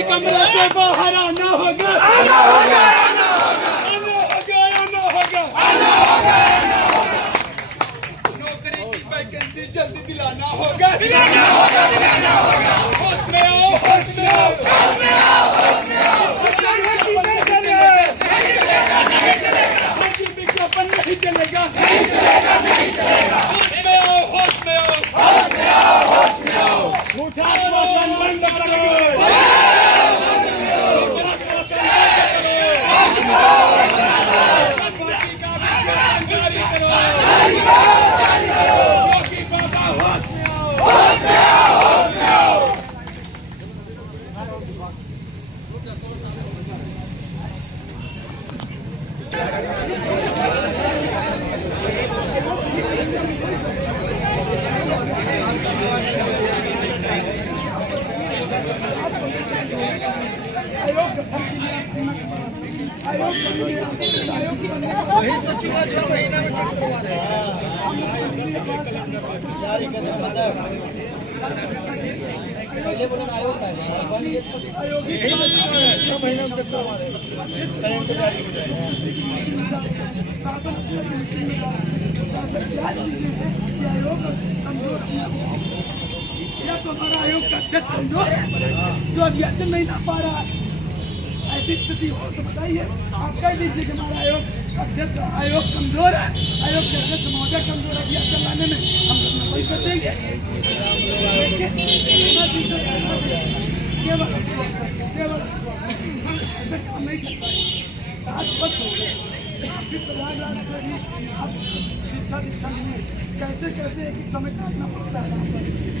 जी कमरे से बाहर आना होगा, नौकरी की वैकेंसी जल्दी दिलाना होगा, होश में आओ, होश में आओ, विज्ञापन नहीं चलेगा, होश में आओ, होश में आओ, झूठा आश्वासन बंद करो, वही सचिव 6 महीना में पहले बोला आयोग का तो हमारा आयोग का अध्यक्ष कमजोर है जो अध्यक्ष नहीं ला पा रहा है। ऐसी स्थिति हो तो बताइए, आप कह दीजिए कि हमारा आयोग कमजोर है, आयोग के अध्यक्ष महोदय कमजोर है, अभियान चलाने में हम लोग नकल कर देंगे। केवल काम नहीं करता है, सात वर्ष हो गए प्रयागराज से भी आप शिक्षा दीक्षा लिए कैसे कैसे एक समय काटना पड़ता है।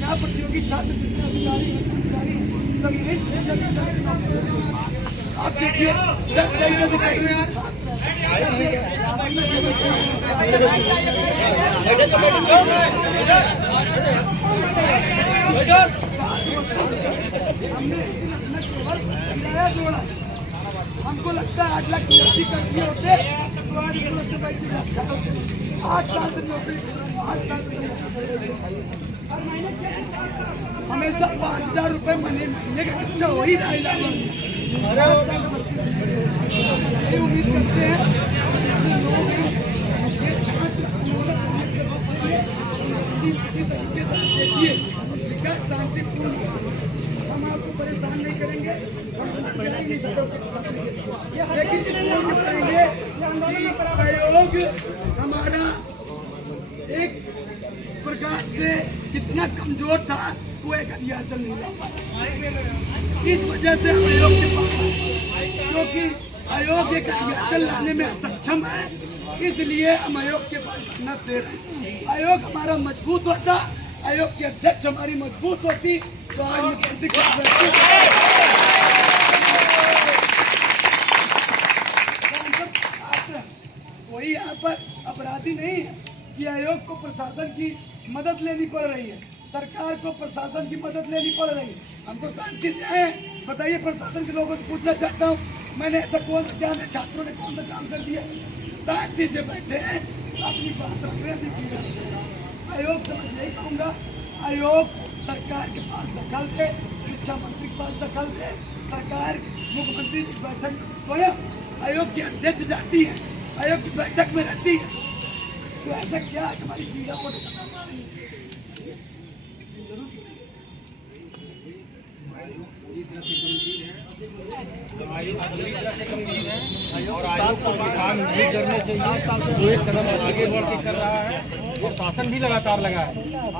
यहाँ प्रतियोगी छात्र जितने अधिकारी सब यही आप देखिए किराया जोड़ा, हमको लगता है 8 लाख की नौकरी कर दिए होते तो आज 8 साल से नौकरी, 8 साल से हमेशा 5000 रुपये महीने का खर्चा हो ही रहा है। यही उम्मीद करते हैं ये छात्र तरीके से देखिए विकास शांतिपूर्ण, हम आपको परेशान नहीं करेंगे, लेकिन बताएंगे कि आयोग हमारा एक प्रकार से कितना कमजोर था वो एक अध्याचल नहीं ला पाया। इस वजह से हम आयोग के पास आए, क्योंकि आयोग एक अध्याचल लाने में सक्षम है, इसलिए हम आयोग के पास न दे रहे हैं। आयोग हमारा मजबूत होता, आयोग के अध्यक्ष हमारी मजबूत होती तो आज वही यहाँ पर अपराधी नहीं है कि आयोग को प्रशासन की मदद लेनी पड़ रही है, सरकार को प्रशासन की मदद लेनी पड़ रही है। हम तो शांति से आए, बताइए प्रशासन के लोगों से पूछना चाहता हूँ, मैंने ऐसा कौन सा क्या छात्रों ने कौन सा काम कर दिया? शांति से बैठे हैं, अपनी बात रख रहे हैं। आयोग से मैं यही कहूँगा, आयोग सरकार के पास दखल दे, शिक्षा मंत्री के पास दखल दे, सरकार मुख्यमंत्री की बैठक स्वयं आयोग के अध्यक्ष जाती है, आयोग की बैठक में रहती है, तो ऐसा क्या है हमारी पीड़ा को और आयोग को काम नहीं करने चाहिए, वो एक कदम आगे बढ़ के कर रहा है और शासन भी लगातार लगा है।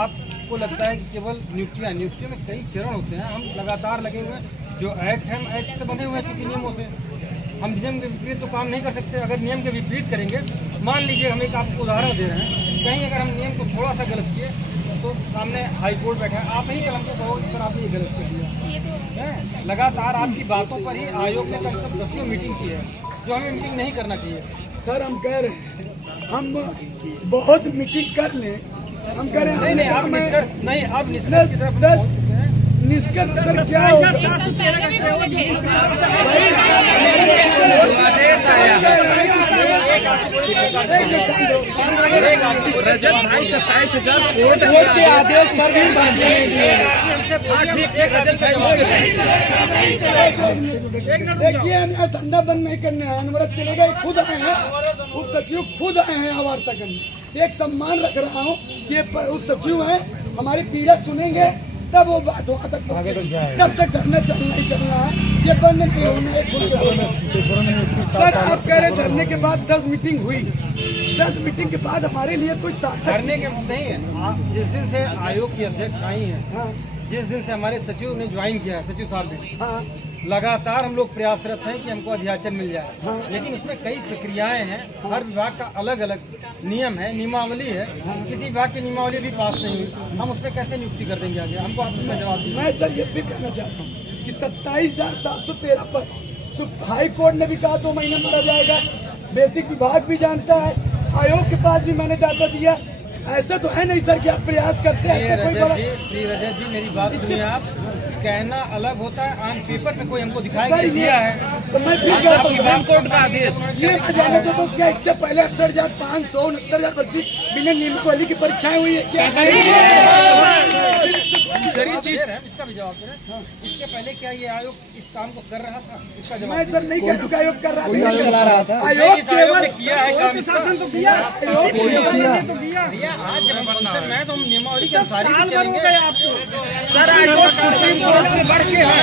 आपको लगता है कि केवल नियुक्तियों में कई चरण होते हैं, हम लगातार लगे हुए हैं। जो एक्ट है, हम एक्ट से बंधे हुए हैं, चूंकि नियमों से हम नियम के विपरीत तो काम नहीं कर सकते। अगर नियम के विपरीत करेंगे, मान लीजिए हम एक आपको उदाहरण दे रहे हैं, कहीं अगर हम नियम को थोड़ा सा गलत किए तो सामने हाई कोर्ट बैठा है, आप ही कल हमको कहोगे सर आपने ये गलत कर दिया है। लगातार आपकी बातों पर ही आयोग ने कम से कम 10 मीटिंग की है, जो हमें मीटिंग नहीं करना चाहिए। सर हम कह रहे हैं हम बहुत मीटिंग कर लें, हम कह रहे हैं नहीं, आप निष्कर्ष नहीं, आप निष्कर्ष की तरफ पहुंच चुके हैं। निष्कर्ष सर क्या होगा? रजत भाई 27,000 कोर्ट के आदेश पर भी देखिए हम धंधा बंद नहीं करने आए, हमारा चलेगा, ये खुद आए हैं, उप सचिव खुद आए हैं वार्ता करने। एक सम्मान रख रहा हूँ, ये उप सचिव है, हमारी पीड़ा सुनेंगे तब वो बात वहाँ तक पहुँचेगी। तब तक धरना चलना ही चलना है, ये बंद नहीं होना है। सर आप कह रहे धरने के बाद 10 मीटिंग हुई, 10 मीटिंग के बाद हमारे लिए कोई सार्थक धरने के नहीं है। आप जिस दिन से आयोग की अध्यक्ष आई हैं, हाँ जिस दिन से हमारे सचिव ने ज्वाइन किया है, सचिव साहब ने, हाँ लगातार हम लोग प्रयासरत हैं कि हमको अध्याचन मिल जाए। हाँ। लेकिन उसमें कई प्रक्रियाएं हैं, हर विभाग का अलग अलग नियम है, नियमावली है। किसी विभाग की नियमावली भी पास नहीं हुई, हम उसमें कैसे नियुक्ति कर देंगे आगे? हमको आप उसमें जवाब दीजिए। मैं सर ये भी कहना चाहता हूँ कि 27,713 पद हाई कोर्ट ने भी कहा 2 महीने मारा जाएगा, बेसिक विभाग भी जानता है, आयोग के पास भी मैंने डाटा दिया। ऐसा तो है नहीं सर कि आप प्रयास करते हैं कोई बड़ा। श्री रजत जी मेरी बात सुनिए, आप कहना अलग होता है, ऑन पेपर पे कोई हमको दिखाई नहीं दिया है तो मैं भी सुप्रीम कोर्ट का आदेश ये जाने तो क्या इससे पहले 68,500 69,000 भर्ती बिना नियमावली की परीक्षाएं हुई है क्या? इसका भी जवाब दे रहे हैं। इसके पहले क्या ये आयोग इस काम को कर रहा था? इसका जवाब मैं सर नहीं कहता कि आयोग कर रहा चला रहा था। आयोग केवल किया है काम, शासन तो किया, भैया आज जब हम फंक्शन में हैं तो हम नियमावली के अनुसार ही चलेंगे। सर आयोग सुप्रीम कोर्ट से बढ़ के है।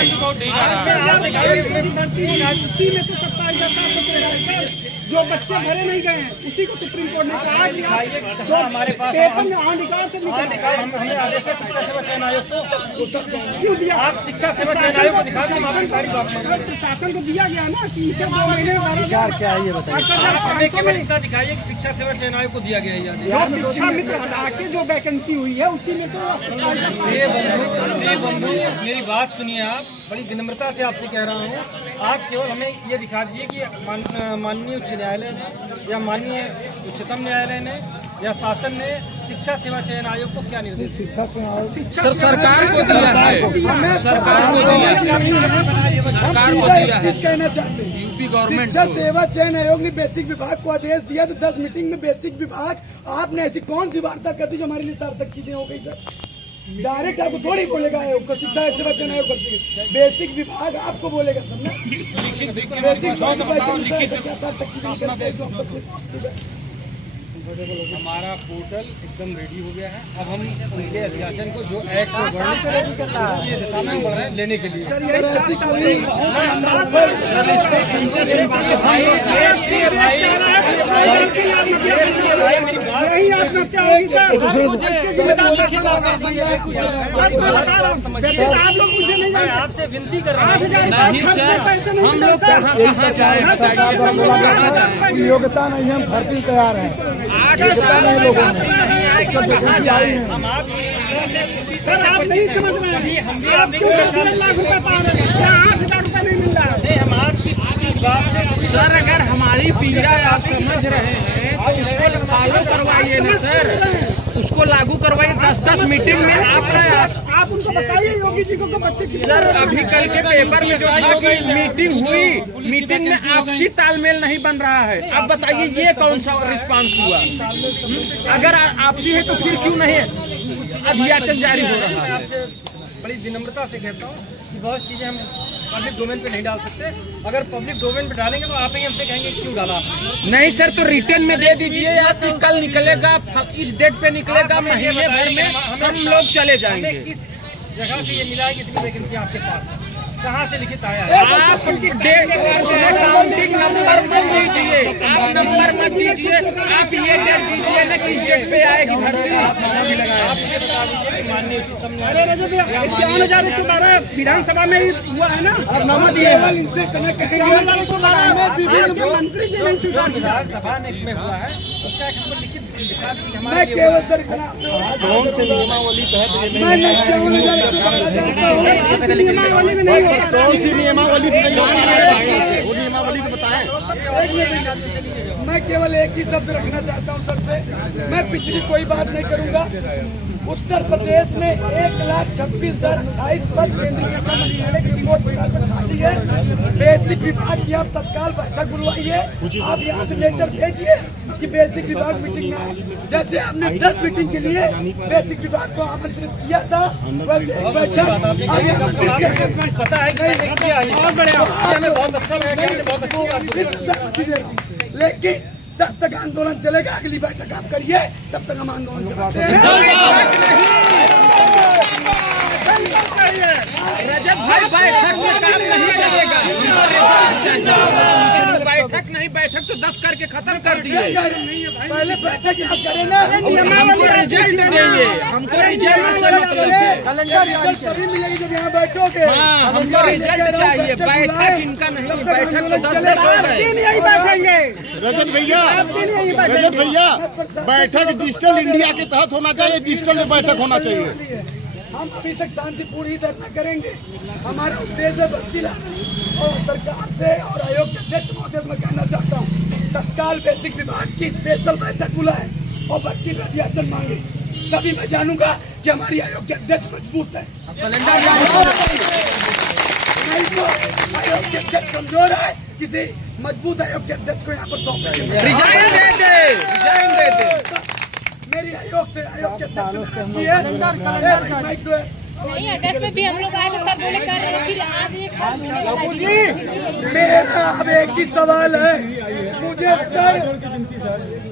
जो बच्चे भरे नहीं गए हैं उसी को सुप्रीम कोर्ट ने कहा कि जो हमारे पास पेपर में अधिकार से हमें आदेश है शिक्षा सेवा चयन आयोग को क्यों दिया? आप शिक्षा सेवा चयन आयोग को दिखा दें, हम आपकी सारी बात मानेंगे। प्रशासन को दिया गया ना कि इसे 2 महीने विचार क्या है ये बताइए। हमें केवल इतना दिखाइए कि शिक्षा सेवा चयन आयोग को दिया गया है ये आदेश। जो शिक्षा मित्र हटा के जो वैकेंसी हुई है उसी में से ये बंधु मेरी बात सुनिए, आप बड़ी विनम्रता से आपसे कह रहा हूँ, आप केवल हमें ये दिखा दीजिए कि माननीय उच्च न्यायालय ने या माननीय उच्चतम न्यायालय ने या शासन ने शिक्षा सेवा चयन आयोग को क्या निर्देश दिया? सर सरकार को दिया है, सरकार को दिया है, सरकार को दिया है। कहना चाहते हैं यूपी गवर्नमेंट शिक्षा सेवा चयन आयोग ने बेसिक विभाग को आदेश दिया तो 10 मीटिंग में बेसिक विभाग, आपने ऐसी कौन सी वार्ता कर दी जो हमारे लिए सार्थक चीजें हो गई सर? डायरेक्ट आपको थोड़ी बोलेगा आयोग को, शिक्षा सेवा चयन आयोग करती है, बेसिक विभाग आपको बोलेगा सर ना। हमारा पोर्टल एकदम रेडी हो गया है। अब हम उनके अध्याचन को जो एक्ट में वर्णित ये दिशा में बढ़ रहे हैं लेने के लिए। मैं आपसे विनती कर रहा हूँ। नहीं सर, हम लोग कहाँ जाए बताइए, हम लोग कहाँ जाए? योग्यता नहीं, हम भर्ती तैयार हैं। 8 साल नहीं आए कि कहाँ जाए? हम आप सर आप नहीं समझ रहे हैं, हम भी आप क्यों 10 लाख रुपए पा रहे हैं? क्या 8,000 रुपए नहीं मिल रहा है? नहीं, हम आपकी बात से सर अगर हमारी पीड़ा आप समझ रहे हैं तो उसको फॉलो करवाइए ना सर, उसको लागू करवाइए। 10-10 मीटिंग में आप उनको बताइए योगी जी को बच्चे की सर अभी कल के पेपर में जो था कि मीटिंग हुई, मीटिंग में आपसी तालमेल नहीं बन रहा है। अब बताइए ये कौन सा रिस्पांस हुआ? अगर आपसी है तो फिर क्यों नहीं अध्याचन जारी हो रहा मैं है? आपसे बड़ी विनम्रता से कहता हूँ कि बहुत चीजें हम पब्लिक डोमेन पे नहीं डाल सकते। अगर पब्लिक डोमेन पे डालेंगे तो आप ही हमसे कहेंगे क्यों डाला आपने। नहीं सर तो रिटर्न में दे दीजिए आप कि कल निकलेगा, इस डेट पे निकलेगा, महीने भर में हम लोग चले जाएंगे। हमें किस जगह से ये मिला है, कितनी वैकेंसी आपके पास है, कहाँ से लिखित आया है? आप डेट अकाउंटिंग नंबर मत दीजिए, आप नंबर मत दीजिए, आप ये डेट दीजिए ना किस डेट पे आएगी भर्ती। आप ये बता दीजिए कि माननीय उच्चतम न्यायालय 51,112 विधानसभा में ही हुआ है ना? केवल इनसे कनेक्ट करेंगे। मंत्री जी नहीं स्वीकार किया। विधानसभा में हुआ है उसका एक नंबर लिखित दिखा दीजिए। मैं केवल सर इतना कौन से नियमावली तहत मैं 51,000 जानता हूँ। नियमावली में नहीं कौन सी नियमावली से वो नियमावली तो बताएं। मैं केवल एक ही शब्द रखना चाहता हूँ सर से, मैं पिछली कोई बात नहीं करूंगा। उत्तर प्रदेश में 1,26,028 पद केंद्रीय शिक्षा मंत्रालय की रिपोर्ट पर खाली है। बेसिक विभाग की आप तत्काल बैठक बुलवाइए, आप यहाँ से लेटर भेजिए कि बेसिक विभाग मीटिंग में आए। जैसे आपने 10 मीटिंग के लिए बेसिक विभाग को आमंत्रित किया था, वैसे एक बैठक पता है बहुत अच्छा लगा, लेकिन जब तक आंदोलन चलेगा, अगली बैठक आप करिए, तब तक हम आंदोलन चलाते हैं। रजत भाई, बैठक से काम नहीं चलेगा, बैठक नहीं, बैठक तो 10 करके खत्म कर दिए। पहले बैठक यहाँ करें ना, हमको रिजल्ट देंगे, हमको रिजल्ट तभी मिलेगी जब यहाँ बैठोगे। हमको रिजल्ट चाहिए, बैठक इनका नहीं, बैठक तो 10 यही बैठेंगे। रजत भैया बैठक डिजिटल इंडिया के तहत होना चाहिए, डिजिटल में बैठक होना चाहिए। हम अभी तक शांतिपूर्ण ही धरना करेंगे, हमारा उद्देश्य है बस्ती लाना। और सरकार से और आयोग के अध्यक्ष महोदय मैं कहना चाहता हूँ, तत्काल बेसिक विभाग की स्पेशल बैठक बुलाए और बस्ती में अध्याचन मांगे, तभी मैं जानूंगा कि हमारी आयोग के अध्यक्ष मजबूत है। नहीं तो आयोग के अध्यक्ष कमजोर है, किसी मजबूत आयोग के अध्यक्ष को यहाँ पर सौंपेंगे। रिजाइन दे दे। मेरी आयोग से आयोग के अध्यक्ष नहीं, अध्यक्ष में भी हम लोग आए तो सर बोले कर रहे हैं, फिर आज ये मेरा अब एक ही सवाल है, मुझे सर,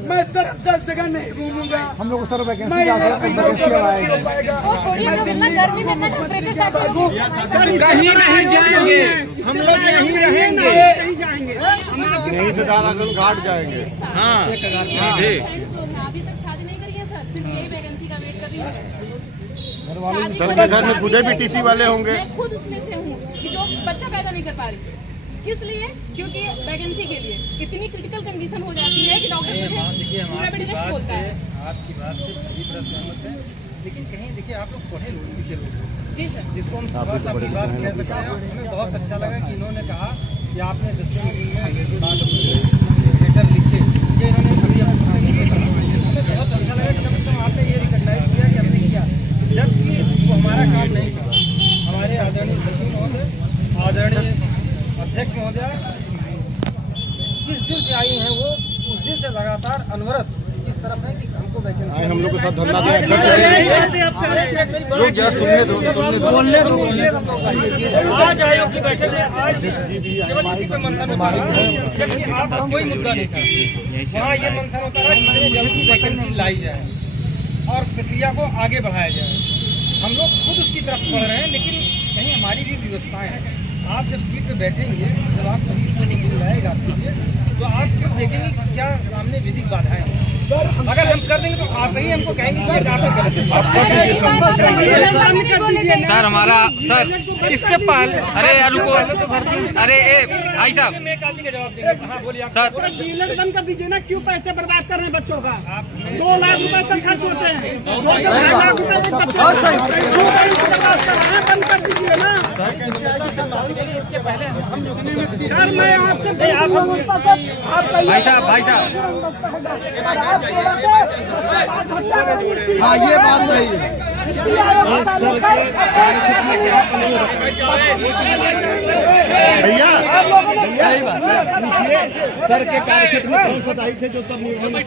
मैं सर 10 जगह नहीं घूमूंगा। हम लोग सर छोड़िए, हम लोग इतना गर्मी में इतना टेम्परेचर कहीं नहीं जाएंगे, हम लोग यहीं रहेंगे, यहीं से दानागंज घाट जाएंगे। हाँ अभी तक शादी नहीं करी है सर, सिर्फ यही वैकेंसी का वेट कर रही है। सर के घर में खुद भी टीसी वाले होंगे। मैं खुद उसमें से हूँ कि जो बच्चा पैदा नहीं कर पा रही। किस लिए? क्योंकि वैकेंसी के लिए इतनी क्रिटिकल कंडीशन हो जाती है कि डॉक्टर बोलता है। आपकी बात से पूरी तरह सहमत है, लेकिन कहीं देखिए आप लोग पढ़े लोग, लिखे लोग, जी सर, जिसको हम थोड़ा सा अपनी बात कह सकते हैं। हमें बहुत अच्छा लगा कि इन्होंने कहा कि आपने 10 लेटर लिखे, ये इन्होंने अभी हमें बहुत अच्छा लगा कि कम से कम आपने ये रिकॉग्नाइज किया कि हमने किया, जबकि वो हमारा काम नहीं था। हमारे आदरणीय सचिव महोदय, आदरणीय अध्यक्ष महोदय जिस दिन से आई हैं, वो उस दिन से लगातार अनवरत इस तरफ है कि हमको वैकेंसी। हम लोग के साथ धरना दिया, आज आयोग की बैठक है, आज केवल इसी पे मंथन होता है, जबकि आप कोई मुद्दा नहीं था। वहाँ ये मंथन होता है कि जल्दी वैकेंसी लाई जाए और प्रक्रिया को आगे बढ़ाया जाए। हम लोग खुद उसकी तरफ बढ़ रहे हैं, लेकिन कहीं हमारी भी व्यवस्थाएं हैं। आप जब सीट पे बैठेंगे, जब आप कभी इसमें मिल जाएगा आपके लिए, तो आप फिर देखेंगे कि क्या सामने विधिक बाधाएं हैं। अगर हम कर देंगे तो आप ही हमको कहेंगे कि आप गलत है। सर हमारा सर इसके पहले अरे रुको, अरे भाई साहब एक आदमी का जवाब देंगे। हाँ बोलिए सर। डीलर बंद कर दीजिए ना, क्यों पैसे बर्बाद कर रहे हैं बच्चों का? 2 लाख रुपए तक खर्च होते हैं, 2 से 2.5 लाख रुपए एक बच्चे बर्बाद कर रहे हैं, बंद कर दीजिए ना। इसके पहले हम सर मैं आपसे भाई साहब हाँ ये बात सही है। भैया पूछिए सर के कार्यक्षेत्र में कौन सा दायित्व है जो सब निर्णय।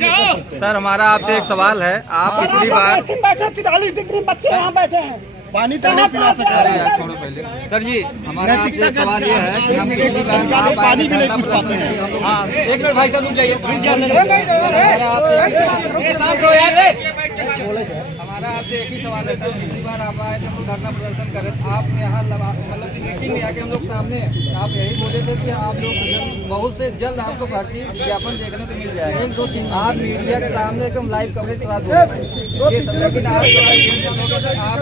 सर हमारा आपसे एक सवाल है, आप पिछली बार बैठे 43 डिग्री बच्चे वहाँ बैठे हैं, पानी तो नहीं पिला सका। अरे यार छोड़ो पहले। सर जी हमारा आपसे एक सवाल ये है कि हम पिछली बार पानी भी नहीं पूछ पाते हैं। हाँ एक मिनट भाई साहब रुक जाइए। हमारा आपसे एक ही सवाल है सर, पिछली बार आप आए थे हम धरना प्रदर्शन कर रहे थे, आप यहाँ मतलब की मीटिंग में आके हम लोग सामने आप यही बोले थे कि आप लोग बहुत से जल्द आपको भर्ती विज्ञापन देखने को मिल जाएगा। 1-2-3 आप मीडिया के सामने एकदम लाइव कवरेज करा दो, लेकिन आप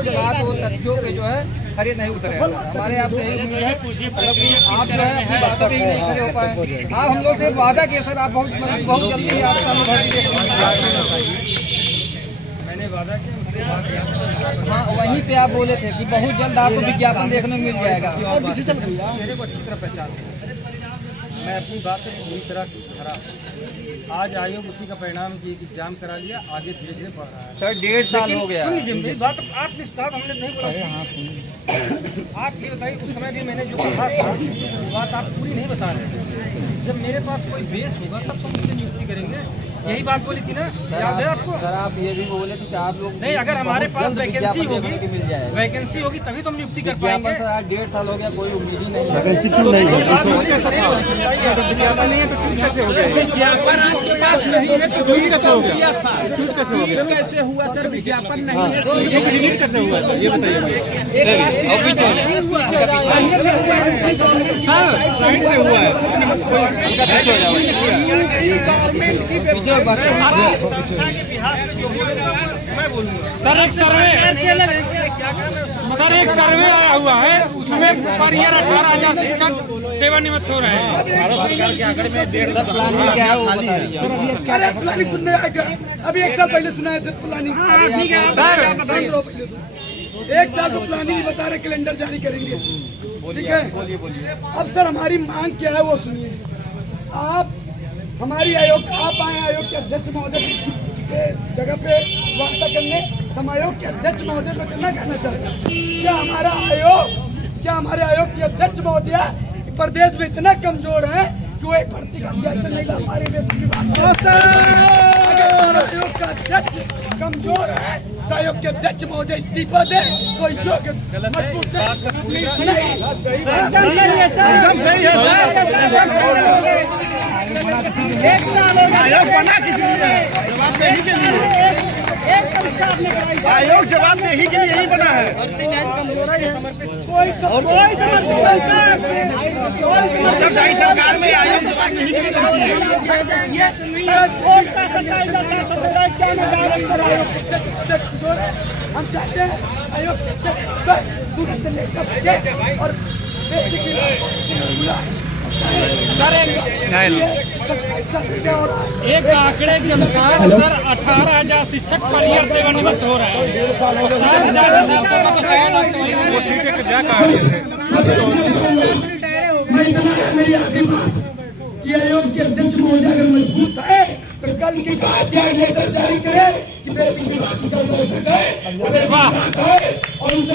जब आप वो तथ्यों पे जो है खड़े नहीं उतरे। हमारे आपसे यही उम्मीद है, मतलब कि आप जो है अपनी बातों पे ही नहीं खड़े हो पाए। आप हम लोग से वादा किए सर, आप बहुत जल्दी आप सामने भर्ती देखने। मैंने वादा किया, उसके बाद हाँ वहीं पे आप बोले थे कि बहुत जल्द आपको विज्ञापन देखने को मिल जाएगा। चेहरे को अच्छी तरह पहचान मैं अपनी बात पे पूरी तरह खरा हूं। आज आयोग उसी का परिणाम कि एग्जाम करा लिया, आगे धीरे धीरे बढ़ रहा है। सर 1.5 साल हो गया। सुन लीजिए मेरी बात, आपने कहा हमने नहीं बोला। आप ये बताइए, उस समय भी मैंने जो कहा था वो बात आप पूरी नहीं बता रहे थे। जब मेरे पास कोई बेस होगा तब हम उससे नियुक्ति करेंगे, यही बात बोली थी ना, याद है आपको? सर आप ये भी बोले कि आप लोग नहीं, अगर हमारे पास वैकेंसी होगी, मिल जाएगा, वैकेंसी होगी तभी तो हम नियुक्ति कर पाएंगे। सर आज 1.5 साल हो गया, कोई उम्मीद ही नहीं है। वैकेंसी क्यों नहीं है? विज्ञापन नहीं है तो ट्वीट कैसे हो गया? विज्ञापन आपके पास नहीं है तो ट्वीट कैसे हो गया? ट्वीट कैसे हो गया? कैसे हुआ सर? विज्ञापन नहीं है, ट्वीट कैसे हुआ सर? ये बताइए। सर साइड से हुआ है, गवर्नमेंट की वेबसाइट। सर एक सर्वे आया हुआ है, उसमें पर ईयर 18,000 शिक्षक सेवानिवृत्त हो रहे हैं। भारत सरकार के आंकड़े में 1.5 लाख क्या है वो खाली है। बताइए। अरे प्लानिंग सुनने आएगा, अभी 1 साल पहले सुनाए थे प्लानिंग। सर शांत रहो पहले तो। 1 साल तो प्लानिंग ही बता रहे, कैलेंडर जारी करेंगे, ठीक है? अब सर हमारी मांग क्या है वो सुनिए। आप हमारी आयोग, आप आए आयोग के अध्यक्ष महोदय के जगह पे वार्ता करने, हम आयोग के अध्यक्ष महोदय को कितना कहना चाहते हैं? क्या हमारे आयोग के अध्यक्ष महोदय प्रदेश में इतना कमजोर है कि वो एक भर्ती का अध्यक्ष नहीं ला पा रहे? अगर आयोग का अध्यक्ष कमजोर है तो आयोग के अध्यक्ष महोदय इस्तीफा दे, कोई योग्य मजबूत दे। एकदम सही है सर। आयोग बना किस लिए? जवाबदेही के लिए। आयोग जवाबदेही के लिए ही बना है। जब सरकार में आयोग जवाबदेही के लिए हम चाहते हैं आयोग तुरंत लेकर और सर एक आंकड़े के अनुसार सर 18,000 शिक्षक पर ईयर सेवानिवृत्त हो रहे हैं। वो सीटें पे जा कहा आयोग के अध्यक्ष महोदय अगर मजबूत है तो कल के बाद लेटर जारी करे कि मेरे और उनसे